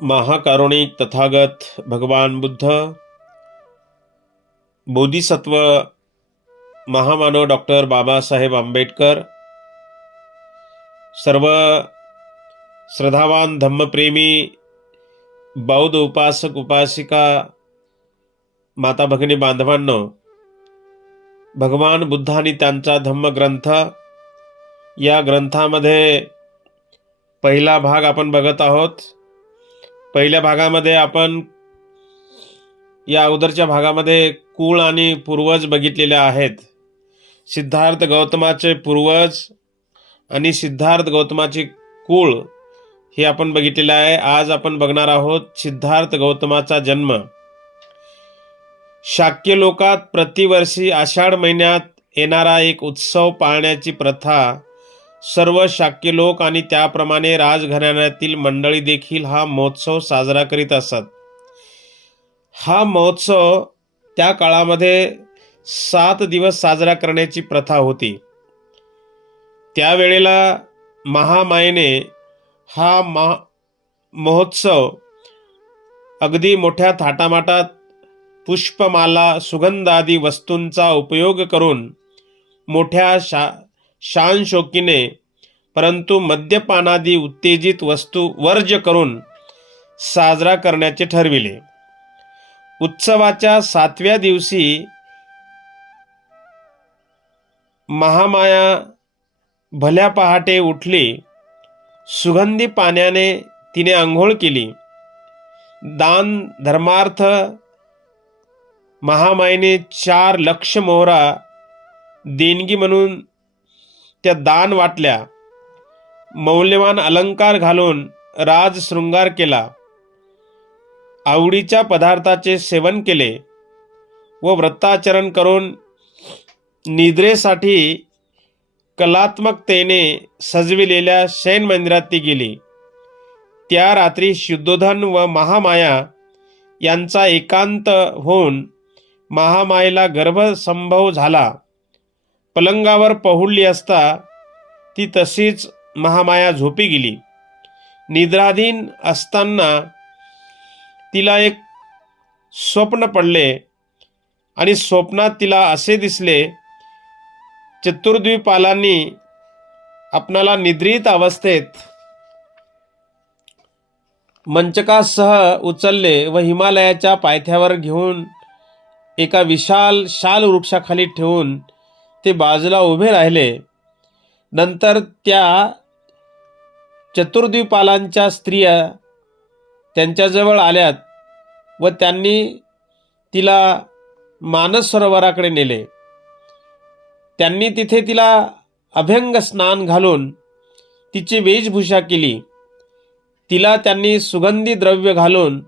महाकारुणिक तथागत भगवान बुद्ध, बोधिसत्व महामानव डॉक्टर बाबासाहेब आंबेडकर, सर्व श्रद्धावान धम्मप्रेमी बौद्ध उपासक उपासिका माता भगिनी बांधवांनो, भगवान बुद्धांनी त्यांचा धम्मग्रंथ या ग्रंथामध्ये पहिला भाग आपण बघत आहोत. पहिल्या भागामध्ये आपण या अगोदरच्या भागामध्ये कुळ आणि पूर्वज बघितलेले आहेत. सिद्धार्थ गौतमाचे पूर्वज आणि सिद्धार्थ गौतमाचे कुळ हे आपण बघितलेले आहे. आज आपण बघणार आहोत सिद्धार्थ गौतमाचा जन्म. शाक्य लोकात प्रतिवर्षी आषाढ महिन्यात येणारा एक उत्सव पाळण्याची प्रथा सर्व शाक्य लोक आणि त्याप्रमाणे राजघराण्यातील मंडळी देखील हा महोत्सव साजरा करीत असत. हा महोत्सव त्या काळामध्ये 7 दिवस साजरा करण्याची प्रथा होती. त्यावेळेला महामायेने हा महोत्सव अगदी मोठ्या थाटामाटात पुष्पमाला सुगंध आदी वस्तूंचा उपयोग करून मोठ्या शानशौकीने परंतु मद्यपानादी उत्तेजित वस्तू वर्ज्य करून साजरा करण्याचे ठरविले. उत्सवाच्या 7व्या दिवशी महामाया भल्या पहाटे उठली. सुगंधी पाण्याने तिने आंघोळ केली. दान धर्मार्थ महामायेने 4 लक्ष मोहरा देणगी म्हणून त्या दान वाटल्या. मौल्यवान अलंकार घालून राज शृंगार केला. आवडीच्या पदार्थाचे सेवन केले व व्रताचरण करून निद्रेसाठी कलात्मकतेने सजविलेल्या शयन मंदिरात ती गेली. त्या रात्री शुद्धोधन व महामाया यांचा एकांत होऊन महामायेला गर्भसंभव झाला. पलंगावर पहुडली असता ती तशीच महामाया झोपी गेली. निद्राधीन असताना तिला एक स्वप्न पडले आणि स्वप्नात तिला असे दिसले, चतुर्द्विपालांनी आपणाला निद्रित अवस्थेत मंचकासह उचलले व हिमालयाच्या पायथ्यावर घेऊन एका विशाल शाल वृक्षाखाली ठेवून ते बाजूला उभे राहिले. नंतर त्या चतुर्द्विपालांच्या स्त्रिया त्यांच्याजवळ आल्यात व त्यांनी तिला मानस सरोवराकडे नेले. त्यांनी तिथे तिला अभ्यंग स्नान घालून तिची वेशभूषा केली. तिला त्यांनी सुगंधी द्रव्य घालून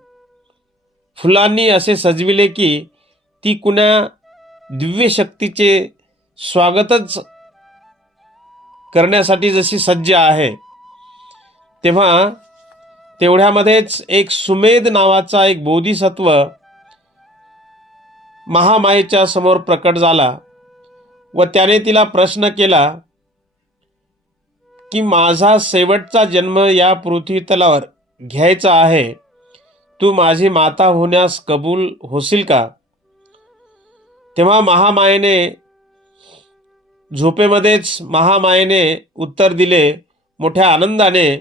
फुलांनी असे सजविले की ती कुण्या दिव्य शक्तीचे स्वागतच करण्यासाठी जशी सज्ज आहे. तेव्हा तेवढ्यामध्येच एक सुमेध नावाचा एक बोधिसत्व महामायेच्या समोर प्रकट झाला व त्याने तिला प्रश्न केला की माझा शेवटचा जन्म या पृथ्वीतलावर घ्यायचा आहे. तू माझी माता होण्यास कबूल होशील का? तेव्हा महामायेने झोपेमध्येच महामायेने उत्तर दिले. मोठ्या आनंदाने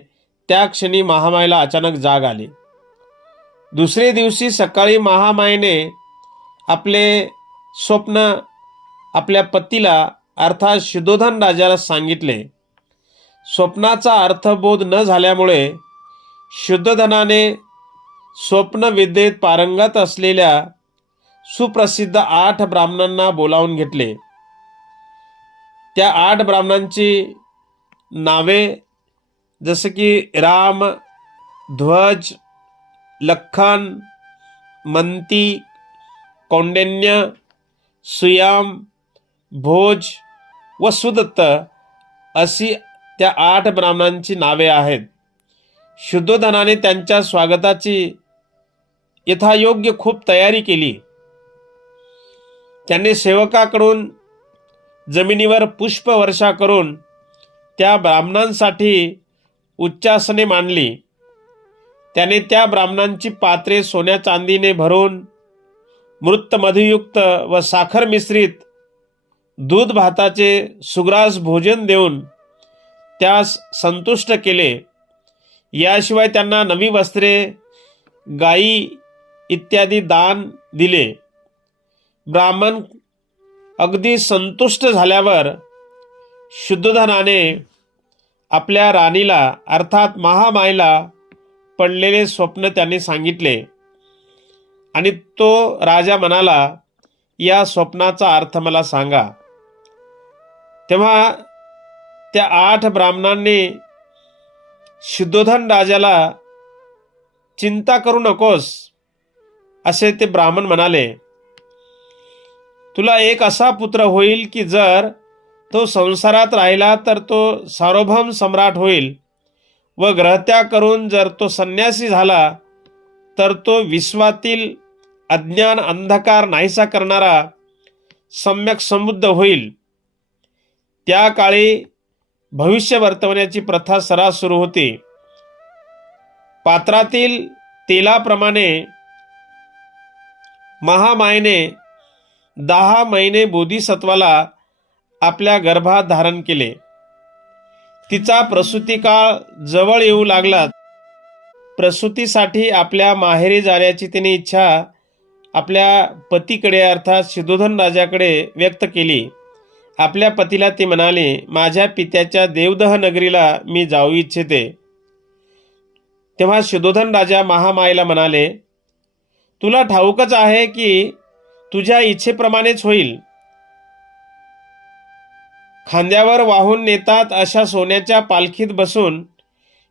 त्या क्षणी महामायेला अचानक जाग आली. दुसरे दिवशी सकाळी महामायेने आपले स्वप्न आपल्या पतीला अर्थात शुद्धोधन राजाला सांगितले. स्वप्नाचा अर्थबोध न झाल्यामुळे शुद्धोधनाने स्वप्नविद्येत पारंगत असलेल्या सुप्रसिद्ध 8 ब्राह्मणांना बोलावून घेतले. त्या 8 ब्राह्मणांची नावे जसे की राम, ध्वज, लखन, मंती, कौंडिन्य, सुयाम, भोज व सुदत्त अशी त्या 8 ब्राह्मणांची नावे आहेत. शुद्धोधनाने त्यांच्या स्वागताची यथायोग्य खूप तयारी केली. त्यांनी सेवकाकडून जमिनीवर पुष्पवर्षा करून त्या ब्राह्मणांसाठी उच्चासने मांडली. त्याने त्या ब्राह्मणांची पात्रे सोन्या चांदीने भरून मृत मधुयुक्त व साखर मिश्रित दूध भाताचे सुग्रास भोजन देऊन त्यास संतुष्ट केले. याशिवाय त्यांना नवी वस्त्रे, गायी इत्यादी दान दिले. ब्राह्मण अगदी संतुष्ट झाल्यावर शुद्धोधनाने आपल्या राणीला अर्थात महामायेला पडलेले स्वप्न त्याने सांगितले आणि तो राजा म्हणाला, या स्वप्नाचा अर्थ मला सांगा. तेव्हा त्या 8 ब्राह्मणांनी शुद्धोधन राजाला चिंता करू नकोस असे ते ब्राह्मण म्हणाले. तुला एक असा पुत्र होईल की जर तो संसारात राहिला तर तो सार्वभौम सम्राट होईल व ग्रहत्याग करून जर तो संन्यासी झाला तर तो विश्वातील अज्ञान अंधकार नाहीसा करणारा सम्यक समृद्ध होईल. त्या काळी भविष्य वर्तवण्याची प्रथा सर्रास सुरू होती. पात्रातील तेलाप्रमाणे महामायेने 10 महिने बोधिसत्वाला आपल्या गर्भात धारण केले. तिचा प्रसूती काळ जवळ येऊ लागला. प्रसूतीसाठी आपल्या माहेरी जाण्याची तिने इच्छा आपल्या पतीकडे अर्थात शुद्धोधन राजाकडे व्यक्त केली. आपल्या पतीला ती म्हणाली, माझ्या पित्याच्या देवदह नगरीला मी जाऊ इच्छिते. तेव्हा शुद्धोधन राजा महामायेला म्हणाले, तुला ठाऊकच आहे की तुझ्या इच्छेप्रमाणेच होईल. खांद्यावर वाहून नेतात अशा सोन्याच्या पालखीत बसून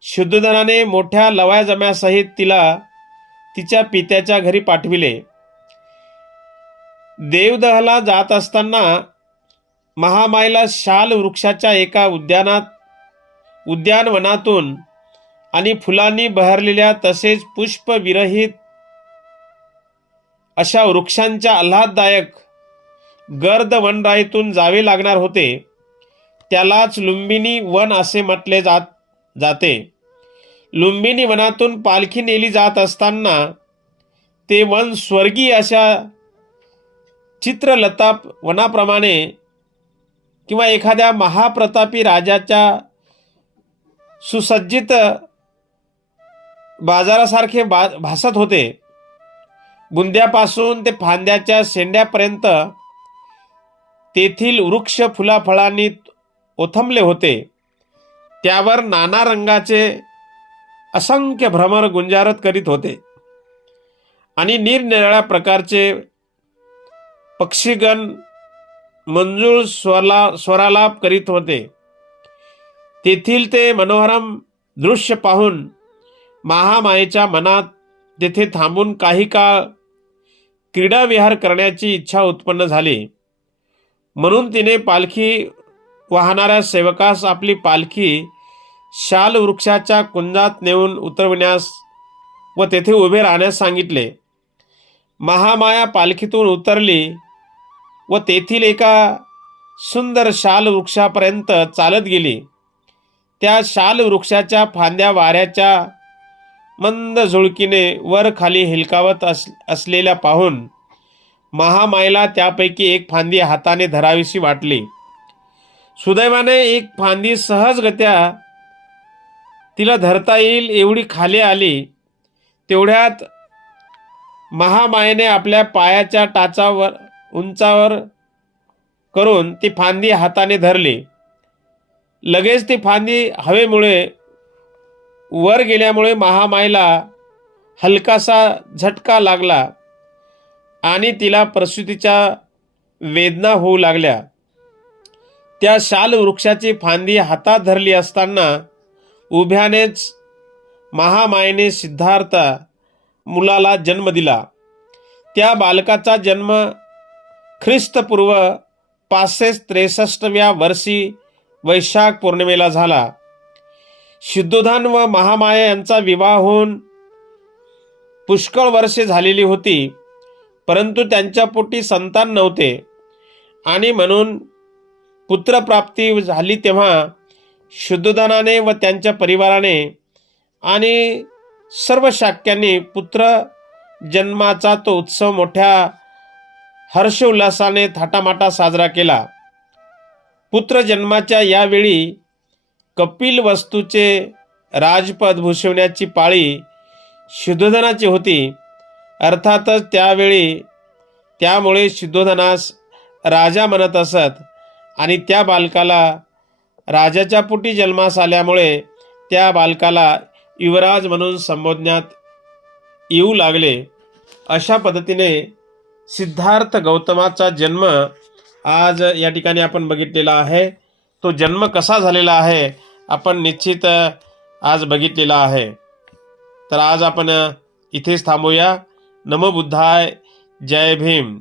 शुद्धोधनाने मोठ्या लवाजम्यासहित तिला तिच्या पित्याच्या घरी पाठविले. देवदहला जात असताना महामायेला शाल वृक्षाच्या एका उद्यानवनातून आणि फुलांनी बहरलेल्या तसेच पुष्पविरहित अशा वृक्षांच्या आल्हाददायक गर्द वनराईतून जावे लागणार होते. त्यालाच लुंबिनी वन असे म्हटले जाते. लुंबिनी वनातून पालखी नेली जात असताना ते वन स्वर्गीय अशा चित्रलता वनाप्रमाणे किंवा एखाद्या महाप्रतापी राजाच्या सुसज्जित बाजारासारखे भासत होते. बुंद्यापासून ते फांद्याच्या शेंड्यापर्यंत तेथील वृक्ष फुलाफळांनी ओथंबले होते. त्यावर नाना रंगाचे असंख्य भ्रमर गुंजारत करीत होते आणि निरनिराळ्या प्रकारचे पक्षीगण मंजूळ स्वरालाप करीत होते. तेथील ते मनोहरम दृश्य पाहून महामायेच्या मनात तेथे थांबून काही काळ क्रीडाविहार करण्याची इच्छा उत्पन्न झाली. म्हणून तिने पालखी वाहणाऱ्या सेवकास आपली पालखी शाल वृक्षाच्या कुंजात नेऊन उतरविण्यास व तेथे उभे राहण्यास सांगितले. महामाया पालखीतून उतरली व तेथील एका सुंदर शाल वृक्षापर्यंत चालत गेली. त्या शाल वृक्षाच्या फांद्या वाऱ्याच्या मंद झुळकीने वर खाली हिलकावत असलेल्या पाहून महामायेला त्यापैकी एक फांदी हाताने धरावीशी वाटली. सुदैवाने एक फांदी सहजगत्या तिला धरता येईल एवढी खाली आली. तेवढ्यात महामायेने आपल्या पायाच्या टाचावर उंचावर करून ती फांदी हाताने धरली. लगेच ती फांदी हवेमुळे वर गेल्यामुळे महामायेला हलकासा झटका लागला आणि तिला प्रसूतीच्या वेदना होऊ लागल्या. त्या शाल वृक्षाची फांदी हातात धरली असताना उभ्यानेच महामायेने सिद्धार्थ मुलाला जन्म दिला. त्या बालकाचा जन्म ख्रिस्तपूर्व 563व्या वर्षी वैशाख पौर्णिमेला झाला. शुद्धोधन व महामाया यांचा विवाह होऊन पुष्कळ वर्षे झालेली होती, परंतु त्यांच्या पोटी संतान नव्हते आणि म्हणून पुत्रप्राप्ती झाली. तेव्हा शुद्धोधनाने व त्यांच्या परिवाराने आणि सर्व शाक्यांनी पुत्र जन्माचा तो उत्सव मोठ्या हर्षोल्लासाने थाटामाटा साजरा केला. पुत्र जन्माच्या यावेळी कपिल वस्तूचे राजपद भूषवण्याची पाळी शुद्धोधनाची होती. अर्थातच त्यामुळे शुद्धोधनास राजा म्हणत असत आणि त्या बालकाला राजाच्या पोटी जन्मास आल्यामुळे त्या बालकाला युवराज म्हणून संबोधण्यात येऊ लागले. अशा पद्धतीने सिद्धार्थ गौतमाचा जन्म आज या ठिकाणी आपण बघितलेला आहे. तो जन्म कसा झालेला आहे आपण निश्चित आज बघितलेला आहे. तर आज आपण इथेच थांबूया. नमो बुद्धाय. जय भीम.